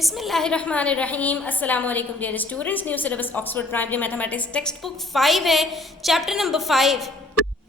बिस्मिल्लाहिर्रहमानिर्रहीम। अस्सलाम वालेकुम dear students. New syllabus Oxford primary mathematics text book 5 है, चैप्टर नंबर 5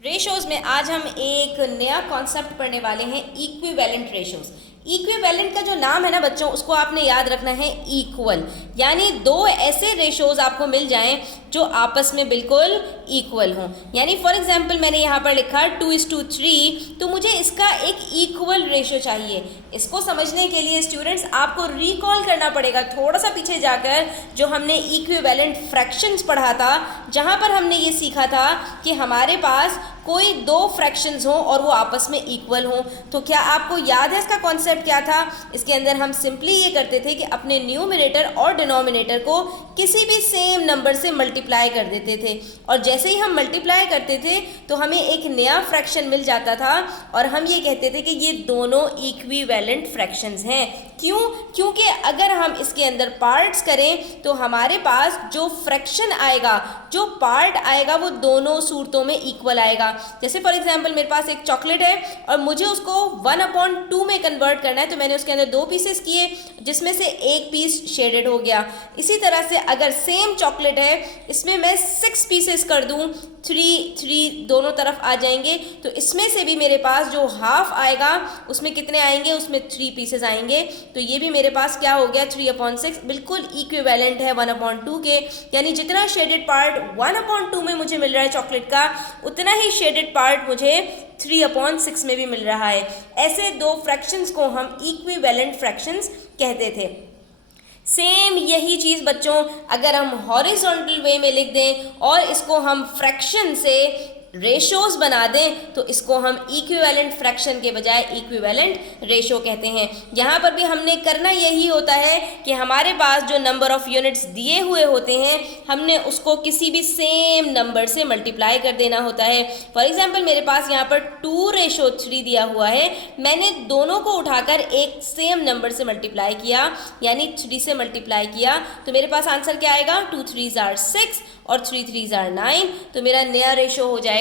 रेशोज़ में आज हम एक नया कॉन्सेप्ट पढ़ने वाले हैं, इक्विवेलेंट रेशोज़। इक्विवेलेंट का जो नाम है ना बच्चों, उसको आपने याद रखना है इक्वल, यानी दो ऐसे रेशोज़ आपको मिल जाएं जो आपस में बिल्कुल इक्वल हों। यानी फॉर एग्जांपल मैंने यहाँ पर लिखा 2:3, तो मुझे इसका एक इक्वल रेशो चाहिए। इसको समझने के लिए स्टूडेंट्स आपको रिकॉल करना पड़ेगा थोड़ा सा पीछे जाकर, जो हमने इक्विवेलेंट फ्रैक्शंस पढ़ा था, जहाँ पर हमने ये सीखा था कि हमारे पास कोई दो फ्रैक्शंस हों और वो आपस में इक्वल हों। तो क्या आपको याद है इसका कॉन्सेप्ट क्या था? इसके अंदर हम सिंपली ये करते थे कि अपने न्यूमरेटर और डिनोमिनेटर को किसी भी सेम नंबर से मल्टीप्लाई कर देते थे, और जैसे ही हम मल्टीप्लाई करते थे तो हमें एक नया फ्रैक्शन मिल जाता था, और हम ये कहते थे कि ये दोनों इक्विवेलेंट फ्रैक्शंस हैं। क्यों? क्योंकि अगर हम इसके अंदर पार्ट्स करें तो हमारे पास जो फ्रैक्शन आएगा, जो पार्ट आएगा, वो दोनों सूरतों में इक्वल आएगा। जैसे फॉर एग्जांपल मेरे पास एक चॉकलेट है और मुझे उसको 1/2 में कन्वर्ट करना है, तो मैंने उसके अंदर 2 पीसेस किए, जिसमें से एक पीस शेडेड हो गया। इसी तरह से अगर सेम चॉकलेट है, इसमें मैं 6 पीसेस कर दूं, 3 दोनों तरफ आ जाएंगे, तो इसमें से भी मेरे पास जो हाफ आएगा उसमें कितने आएंगे? उसमें 3 पीसेस आएंगे। तो ये भी मेरे पास क्या हो गया? 3/6 बिल्कुल इक्विवेलेंट है 1/2 के। यानी जितना शेडेड पार्ट 1/2 में मुझे मिल रहा है चॉकलेट का, उतना ही शेडेड पार्ट मुझे 3/6 में भी मिल रहा है। ऐसे दो फ्रैक्शंस को हम इक्विवेलेंट फ्रैक्शंस कहते थे। सेम यही चीज़ बच्चों अगर हम हॉरिजॉन्टल वे में लिख दें और इसको हम फ्रैक्शन से रेशोज़ बना दें, तो इसको हम इक्विवेलेंट फ्रैक्शन के बजाय इक्विवेलेंट रेशो कहते हैं। यहाँ पर भी हमने करना यही होता है कि हमारे पास जो नंबर ऑफ़ यूनिट्स दिए हुए होते हैं, हमने उसको किसी भी सेम नंबर से मल्टीप्लाई कर देना होता है। फॉर एग्जांपल मेरे पास यहाँ पर 2:3 दिया हुआ है, मैंने दोनों को उठाकर एक सेम नंबर से मल्टीप्लाई किया, यानी 3 से मल्टीप्लाई किया, तो मेरे पास आंसर क्या आएगा? 2 3s are 6 और 3 3s are 9। तो मेरा नया रेशो हो जाएगा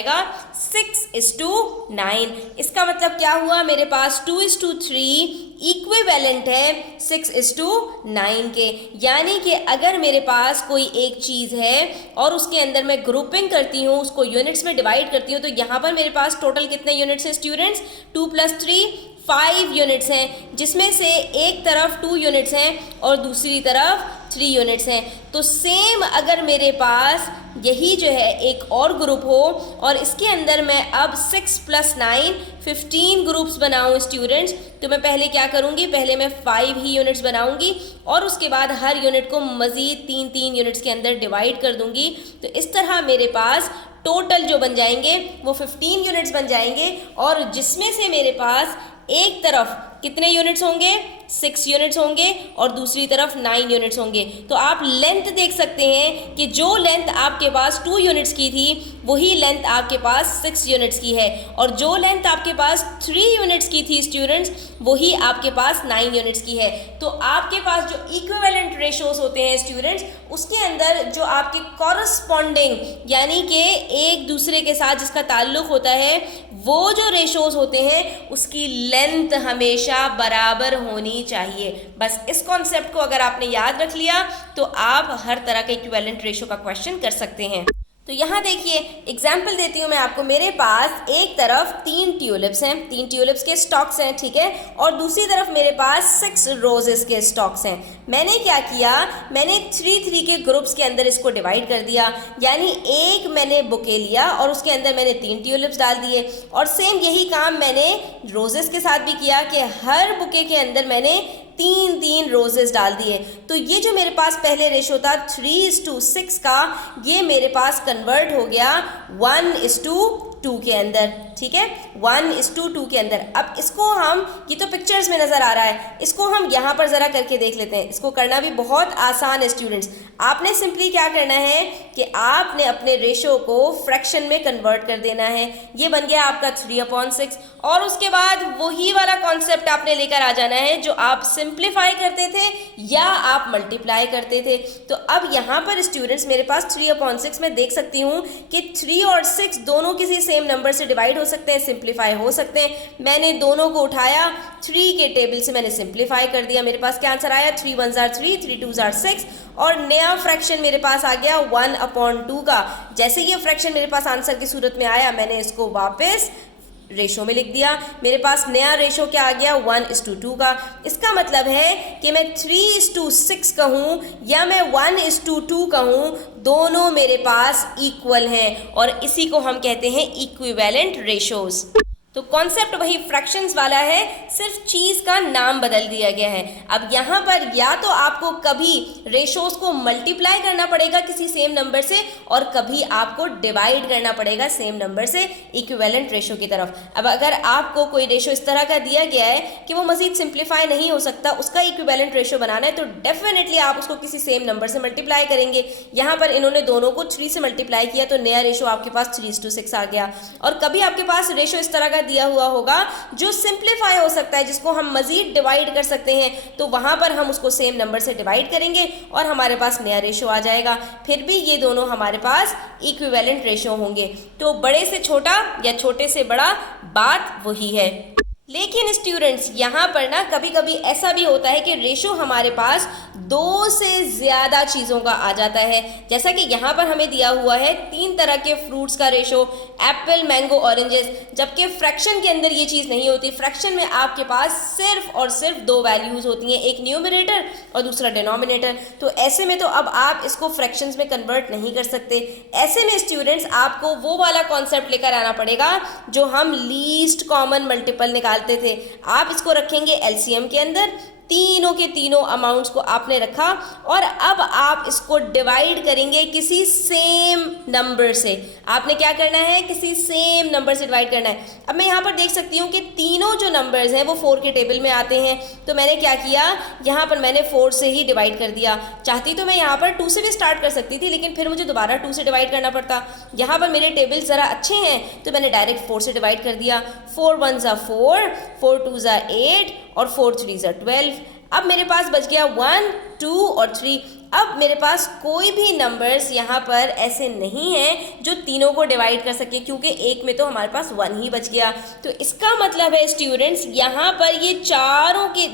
6:9। इसका मतलब क्या हुआ? मेरे पास 2:3 इक्विवेलेंट है 6:9 के। यानी कि अगर मेरे पास कोई एक चीज़ है और उसके अंदर मैं ग्रुपिंग करती हूँ, उसको यूनिट्स में डिवाइड करती हूँ, तो यहाँ पर मेरे पास टोटल कितने यूनिट्स हैं स्टूडेंट्स? 2 + 3 5 यूनिट्स हैं, जिसमें से एक तरफ 2 यूनिट्स हैं और दूसरी तरफ 3 यूनिट्स हैं। तो सेम अगर मेरे पास यही जो है एक और ग्रुप हो और इसके अंदर मैं अब 6 + 9 15 ग्रुप्स बनाऊँ स्टूडेंट्स, तो मैं पहले क्या करूँगी? पहले मैं 5 ही यूनिट्स बनाऊँगी और उसके बाद हर यूनिट को मज़ीद 3 यूनिट्स के अंदर डिवाइड कर दूँगी। तो इस तरह मेरे पास टोटल जो बन जाएंगे वो 15 यूनिट्स बन जाएंगे, और जिसमें से मेरे पास एक तरफ कितने यूनिट्स होंगे? 6 यूनिट्स होंगे और दूसरी तरफ 9 यूनिट्स होंगे। तो आप लेंथ देख सकते हैं कि जो लेंथ आपके पास 2 यूनिट्स की थी, वही लेंथ आपके पास 6 यूनिट्स की है, और जो लेंथ आपके पास 3 यूनिट्स की थी स्टूडेंट्स, वही आपके पास 9 यूनिट्स की है। तो आपके पास जो इक्विवेलेंट रेशोज होते हैं स्टूडेंट्स, उसके अंदर जो आपके कॉरस्पॉन्डिंग, यानी कि एक दूसरे के साथ जिसका ताल्लुक होता है, वो जो रेशोज होते हैं उसकी लेंथ हमेशा बराबर होनी चाहिए। बस इस कॉन्सेप्ट को अगर आपने याद रख लिया तो आप हर तरह के इक्विवेलेंट रेशो का क्वेश्चन कर सकते हैं। तो यहाँ देखिए एग्जाम्पल देती हूँ मैं आपको। मेरे पास एक तरफ 3 ट्यूलिप्स हैं, 3 ट्यूलिप्स के स्टॉक्स हैं, ठीक है, और दूसरी तरफ मेरे पास 6 रोजेस के स्टॉक्स हैं। मैंने क्या किया? मैंने 3 के ग्रुप्स के अंदर इसको डिवाइड कर दिया, यानी एक मैंने बुके लिया और उसके अंदर मैंने 3 ट्यूलिप्स डाल दिए, और सेम यही काम मैंने रोजेस के साथ भी किया कि हर बुके के अंदर मैंने 3 रोजेस डाल दिए। तो ये जो मेरे पास पहले रेशो था 3:6 का, ये मेरे पास कन्वर्ट हो गया 1:2 के अंदर, ठीक है, 1:2 के अंदर। अब इसको हम, ये तो पिक्चर्स में नज़र आ रहा है, इसको हम यहाँ पर ज़रा करके देख लेते हैं। इसको करना भी बहुत आसान है स्टूडेंट्स। आपने सिंपली क्या करना है कि आपने अपने रेशो को फ्रैक्शन में कन्वर्ट कर देना है। ये बन गया आपका 3/6, और उसके बाद वही वाला कॉन्सेप्ट आपने लेकर आ जाना है जो आप सिंप्लीफाई करते थे या आप मल्टीप्लाई करते थे। तो अब यहाँ पर स्टूडेंट्स मेरे पास 3/6 में देख सकती हूँ कि 3 और 6 दोनों किसी सेम नंबर से डिवाइड हो सकते हैं, सिंप्लीफाई हो सकते हैं। मैंने दोनों को उठाया, 3 के टेबल से मैंने सिंप्लीफाई कर दिया, मेरे पास क्या आंसर आया, 3 1 जार 3, 3 2 जार 6 और नया फ्रैक्शन मेरे पास आ गया 1/2 का। जैसे ये फ्रैक्शन मेरे पास आंसर की सूरत में आया, मैंने इसको वापस रेशो में लिख दिया। मेरे पास नया रेशो क्या आ गया, 1:2 का। इसका मतलब है कि मैं 3:6 कहूँ या मैं 1:2 कहूँ, दोनों मेरे पास इक्वल हैं और इसी को हम कहते हैं इक्विवेलेंट रेशोज। तो कॉन्सेप्ट वही फ्रैक्शंस वाला है, सिर्फ चीज का नाम बदल दिया गया है। अब यहाँ पर या तो आपको कभी रेशोज को मल्टीप्लाई करना पड़ेगा किसी सेम नंबर से और कभी आपको डिवाइड करना पड़ेगा सेम नंबर से इक्विवेलेंट रेशो की तरफ। अब अगर आपको कोई रेशो इस तरह का दिया गया है कि वो मजीद सिंप्लीफाई नहीं हो सकता, उसका इक्विवेलेंट रेशो बनाना है, तो डेफिनेटली आप उसको किसी सेम नंबर से मल्टीप्लाई करेंगे। यहाँ पर इन्होंने दोनों को 3 से मल्टीप्लाई किया तो नया रेशो आपके पास 3:6 आ गया। और कभी आपके पास रेशो इस तरह का दिया हुआ होगा जो सिंप्लीफाई हो सकता है, जिसको हम मजीद डिवाइड कर सकते हैं, तो वहां पर हम उसको सेम नंबर से डिवाइड करेंगे और हमारे पास नया रेशो आ जाएगा। फिर भी ये दोनों हमारे पास इक्विवेलेंट रेशो होंगे। तो बड़े से छोटा या छोटे से बड़ा, बात वही है। लेकिन स्टूडेंट्स यहाँ पर ना कभी कभी ऐसा भी होता है कि रेशो हमारे पास 2 से ज़्यादा चीज़ों का आ जाता है। जैसा कि यहाँ पर हमें दिया हुआ है 3 तरह के फ्रूट्स का रेशो, एप्पल, मैंगो, ऑरेंजेस, जबकि फ्रैक्शन के अंदर ये चीज़ नहीं होती। फ्रैक्शन में आपके पास सिर्फ और सिर्फ 2 वैल्यूज़ होती हैं, एक न्यूमरेटर और दूसरा डिनोमिनेटर। तो ऐसे में तो अब आप इसको फ्रैक्शंस में कन्वर्ट नहीं कर सकते। ऐसे में स्टूडेंट्स आपको वो वाला कॉन्सेप्ट लेकर आना पड़ेगा जो हम लीस्ट कॉमन मल्टीपल निकाल थे। आप इसको रखेंगे एलसीएम के अंदर, तीनों के तीनों अमाउंट्स को आपने रखा और अब आप इसको डिवाइड करेंगे किसी सेम नंबर से। आपने क्या करना है, किसी सेम नंबर से डिवाइड करना है। अब मैं यहाँ पर देख सकती हूँ कि तीनों जो नंबर्स हैं वो 4 के टेबल में आते हैं, तो मैंने क्या किया, यहाँ पर मैंने 4 से ही डिवाइड कर दिया। चाहती तो मैं यहाँ पर 2 से भी स्टार्ट कर सकती थी, लेकिन फिर मुझे दोबारा 2 से डिवाइड करना पड़ता। यहाँ पर मेरे टेबल ज़रा अच्छे हैं तो मैंने डायरेक्ट 4 से डिवाइड कर दिया। 4 1 ज़ा 4, 4 2 ज़ा 8 और 4 3 ज़ा 12। अब मेरे पास बच गया 1 2 और 3। अब मेरे पास कोई भी नंबर्स यहाँ पर ऐसे नहीं हैं जो तीनों को डिवाइड कर सके, क्योंकि एक में तो हमारे पास 1 ही बच गया। तो इसका मतलब है स्टूडेंट्स यहाँ पर ये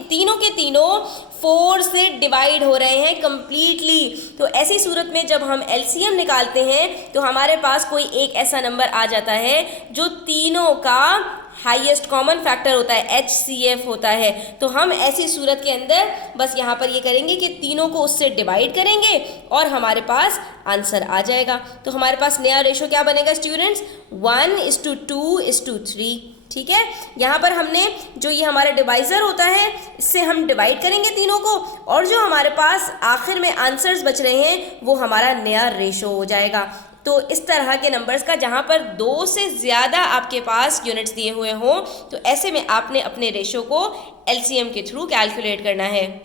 तीनों के तीनों 4 से डिवाइड हो रहे हैं कंप्लीटली। तो ऐसी सूरत में जब हम एलसीएम निकालते हैं तो हमारे पास कोई एक ऐसा नंबर आ जाता है जो तीनों का हाईएस्ट कॉमन फैक्टर होता है, HCF होता है। तो हम ऐसी सूरत के अंदर बस यहाँ पर ये करेंगे कि तीनों को उससे डिवाइड करेंगे और हमारे पास आंसर आ जाएगा। तो हमारे पास नया रेशो क्या बनेगा स्टूडेंट्स, 1:2:3। ठीक है, यहाँ पर हमने जो ये हमारा डिवाइजर होता है इससे हम डिवाइड करेंगे तीनों को और जो हमारे पास आखिर में आंसर्स बच रहे हैं वो हमारा नया रेशो हो जाएगा। तो इस तरह के नंबर्स का जहाँ पर 2 से ज़्यादा आपके पास यूनिट्स दिए हुए हों तो ऐसे में आपने अपने रेशो को एलसीएम के थ्रू कैलकुलेट करना है।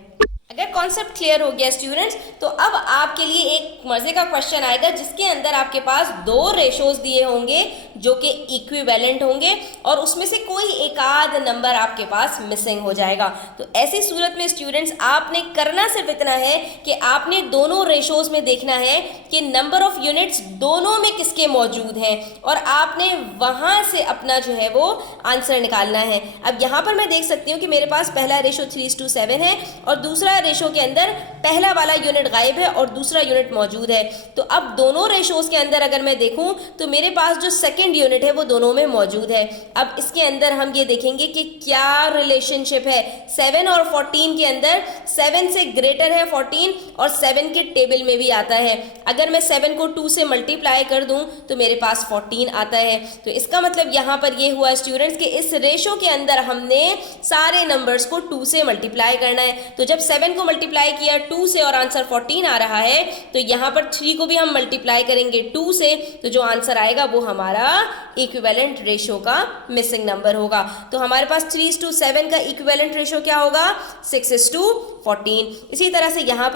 अगर कॉन्सेप्ट क्लियर हो गया स्टूडेंट्स, तो अब आपके लिए एक मज़े का क्वेश्चन आएगा जिसके अंदर आपके पास 2 रेशोज दिए होंगे जो कि इक्विवेलेंट होंगे और उसमें से कोई एक आध नंबर आपके पास मिसिंग हो जाएगा। तो ऐसी सूरत में स्टूडेंट्स आपने करना सिर्फ इतना है कि आपने दोनों रेशोज में देखना है कि नंबर ऑफ यूनिट्स दोनों में किसके मौजूद हैं और आपने वहाँ से अपना जो है वो आंसर निकालना है। अब यहाँ पर मैं देख सकती हूँ कि मेरे पास पहला रेशो 3:7 है और दूसरा रेशो के अंदर पहला वाला यूनिट गायब है और दूसरा यूनिट मौजूद है। तो अब दोनों रेशोज के अंदर अगर मैं देखूं तो मेरे पास जो सेकंड यूनिट है वो दोनों में मौजूद है। अब इसके अंदर हम ये देखेंगे कि क्या रिलेशनशिप है। 7 और 14 के अंदर 7 से ग्रेटर है 14 और 7 के टेबल में भी आता है। अगर मैं 7 को 2 से मल्टीप्लाई कर दूं तो मेरे पास 14 आता है। तो इसका मतलब यहाँ पर ये हुआ स्टूडेंट्स कि इस रेशो के अंदर हमने सारे नंबर्स को 2 से मल्टीप्लाई करना है। तो जब 7 को मल्टीप्लाई किया 2 से और आंसर 14 आ रहा है तो यहाँ पर 3 को भी हम मल्टीप्लाई करेंगे 2 से, तो जो आंसर आएगा वो हमारा इक्विवेलेंट रेशो का मिसिंग नंबर होगा। तो हमारे पास 3:7 का इक्विवेलेंट रेशो क्या होगा, 6:14। इसी तरह से यहाँ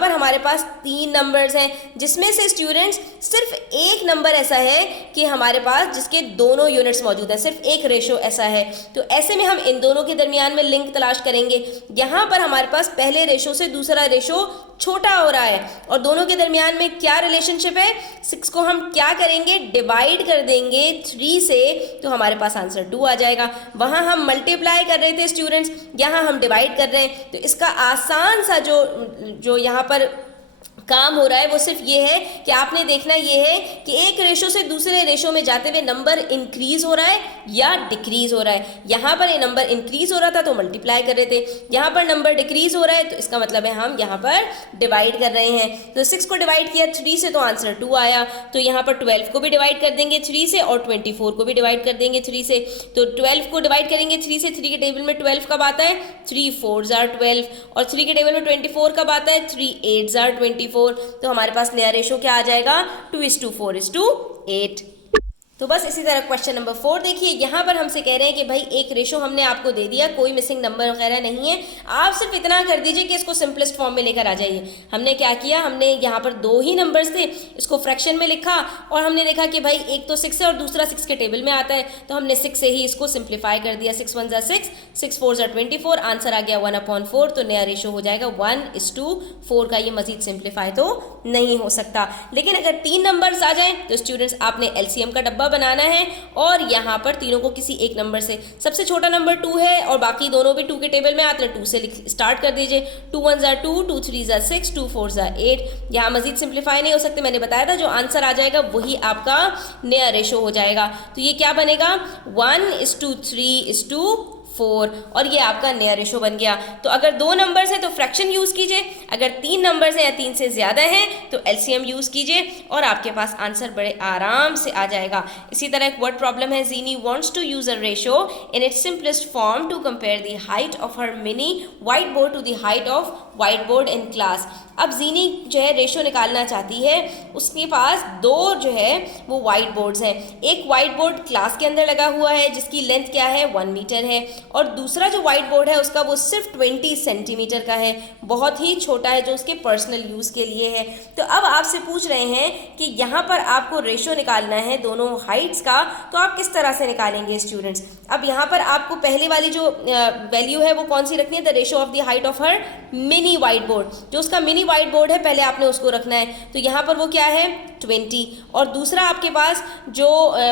पर हमारे पास 3 नंबर्स हैं जिसमें से स्टूडेंट्स सिर्फ एक नंबर ऐसा है कि हमारे पास जिसके दोनों यूनिट्स मौजूद हैं, सिर्फ एक रेशो ऐसा है। तो ऐसे में हम इन दोनों के दरमियान में लिंक तलाश करेंगे। यहाँ पर हमारे पास पहले रेशो से दूसरा रेशो छोटा हो रहा है और दोनों के दरमियान में क्या रिलेशनशिप है, 6 को हम क्या करेंगे, डिवाइड कर देंगे 3 से, तो हमारे पास आंसर 2 आ जाएगा। वहाँ हम मल्टीप्लाई कर रहे थे स्टूडेंट्स, यहाँ हम डिवाइड कर रहे हैं, तो इसका आसान सा जो यहाँ पर काम हो रहा है वो सिर्फ ये है कि आपने देखना ये है कि एक रेशो से दूसरे रेशो में जाते हुए नंबर इंक्रीज हो रहा है या डिक्रीज हो रहा है। यहाँ पर ये नंबर इंक्रीज हो रहा था तो मल्टीप्लाई कर रहे थे, यहाँ पर नंबर डिक्रीज हो रहा है तो इसका मतलब है हम यहाँ पर डिवाइड कर रहे हैं। तो 6 को डिवाइड किया 3 से तो आंसर 2 आया, तो यहाँ पर 12 को भी डिवाइड कर देंगे 3 से और 24 को भी डिवाइड कर देंगे 3 से। तो 12 को डिवाइड करेंगे 3 से, 3 के टेबल में 12 कब आता है, 3 4s are 12, और 3 के टेबल में 24 कब आता है, 3 8s are 24। तो हमारे पास नया रेशो क्या आ जाएगा, 2:4:8। तो बस इसी तरह क्वेश्चन नंबर 4 देखिए, यहाँ पर हमसे कह रहे हैं कि भाई एक रेशो हमने आपको दे दिया, कोई मिसिंग नंबर वगैरह नहीं है, आप सिर्फ इतना कर दीजिए कि इसको सिंपलेस्ट फॉर्म में लेकर आ जाइए। हमने क्या किया, हमने यहाँ पर 2 ही नंबर्स थे, इसको फ्रैक्शन में लिखा और हमने देखा कि भाई एक तो 6 है और दूसरा 6 के टेबल में आता है, तो हमने 6 से ही इसको सिंप्लीफाई कर दिया। 6 1 6, 6 4 24, आंसर आ गया 1/4, तो नया रेशो हो जाएगा 1:4 का। ये मजीद सिंप्लीफाई तो नहीं हो सकता। लेकिन अगर 3 नंबर्स आ जाएं तो स्टूडेंट्स आपने एलसीएम का डब्बा बनाना है और यहाँ पर तीनों को किसी एक नंबर से, सबसे छोटा नंबर 2 है और बाकी दोनों भी 2 के टेबल में आते हैं, 2 से स्टार्ट कर दीजिए। 2 1s are 2, 2 3s are 6, 2 4s are 8। यहाँ मजीद सिंप्लीफाई नहीं हो सकते, मैंने बताया था जो आंसर आ जाएगा वही आपका नया रेशो हो जाएगा। तो ये क्या बनेगा, 1:3:4 और ये आपका नया रेशो बन गया। तो अगर 2 नंबर्स हैं तो फ्रैक्शन यूज कीजिए, अगर 3 नंबर्स हैं या 3 से ज्यादा हैं तो एलसीएम यूज कीजिए और आपके पास आंसर बड़े आराम से आ जाएगा। इसी तरह एक वर्ड प्रॉब्लम है, Jeanie wants to use a ratio in its simplest form to compare the height of her mini white board to the height of white board in class. अब जीनी जो है रेशो निकालना चाहती है, उसके पास 2 जो है वो व्हाइट बोर्ड्स हैं। एक व्हाइट बोर्ड क्लास के अंदर लगा हुआ है जिसकी लेंथ क्या है, 1 मीटर है, और दूसरा जो व्हाइट बोर्ड है उसका वो सिर्फ 20 सेंटीमीटर का है, बहुत ही छोटा है, जो उसके पर्सनल यूज़ के लिए है। तो अब आपसे पूछ रहे हैं कि यहाँ पर आपको रेशो निकालना है दोनों हाइट्स का, तो आप किस तरह से निकालेंगे स्टूडेंट्स। अब यहाँ पर आपको पहले वाली जो वैल्यू है वो कौन सी रखनी है, the ratio of the height of her mini white board, जो उसका मिनी व्हाइट बोर्ड है पहले आपने उसको रखना है। तो यहाँ पर वो क्या है, 20, और दूसरा आपके पास जो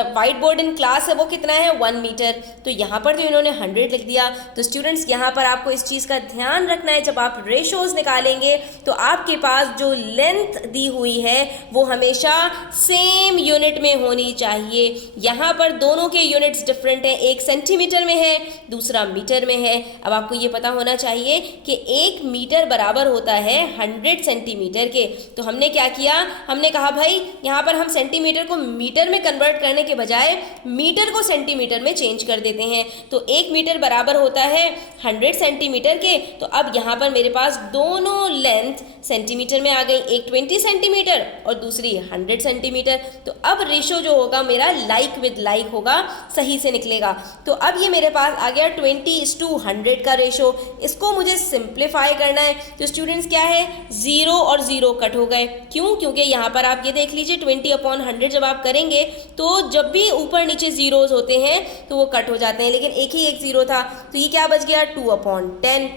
व्हाइट बोर्ड इन क्लास है वो कितना है, 1 मीटर। तो यहाँ पर तो इन्होंने 100 लिख दिया। तो स्टूडेंट्स यहाँ पर आपको इस चीज़ का ध्यान रखना है, जब आप रेशोज निकालेंगे तो आपके पास जो लेंथ दी हुई है वो हमेशा सेम यूनिट में होनी चाहिए। यहाँ पर दोनों के यूनिट्स डिफरेंट हैं, एक सेंटीमीटर में है दूसरा मीटर में है। अब आपको ये पता होना चाहिए कि 1 मीटर बराबर होता है 100 सेंटीमीटर के। तो हमने क्या किया, हमने कहा भाई यहाँ पर हम सेंटीमीटर को मीटर में कन्वर्ट करने के बजाय मीटर को सेंटीमीटर में चेंज कर देते हैं। तो 1 मीटर बराबर होता है 100 सेंटीमीटर के। तो अब यहाँ पर मेरे पास दोनों लेंथ सेंटीमीटर में आ गई, एक 20 सेंटीमीटर और दूसरी 100 सेंटीमीटर। तो अब रेशो जो होगा मेरा लाइक विद लाइक होगा, सही से निकलेगा। तो अब ये मेरे पास आ गया 20:100 का रेशो। इसको मुझे सिंप्लीफाई करना है। तो स्टूडेंट्स क्या है, 0 और 0 कट हो गए। क्यों, क्योंकि यहाँ पर आप ये देख लीजिए 20/100 जब आप करेंगे तो जब भी ऊपर नीचे जीरोस होते हैं तो वो कट हो जाते हैं, लेकिन एक ही एक जीरो था, तो ये क्या बच गया, 2/10।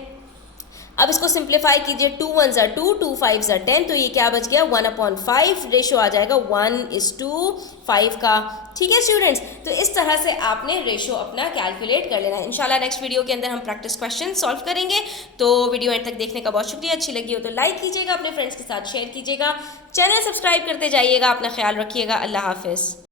अब इसको सिंप्लीफाई कीजिए, 2 1s are 2, 2 5s are 10, तो ये क्या बच गया, 1/5। रेशो आ जाएगा 1:5 का। ठीक है स्टूडेंट्स, तो इस तरह से आपने रेशो अपना कैलकुलेट कर लेना है। इंशाल्लाह नेक्स्ट वीडियो के अंदर हम प्रैक्टिस क्वेश्चन सॉल्व करेंगे। तो वीडियो एंड तक देखने का बहुत शुक्रिया। अच्छी लगी हो तो लाइक कीजिएगा, अपने फ्रेंड्स के साथ शेयर कीजिएगा, चैनल सब्सक्राइब करते जाइएगा। अपना ख्याल रखिएगा। अल्लाह हाफिज़।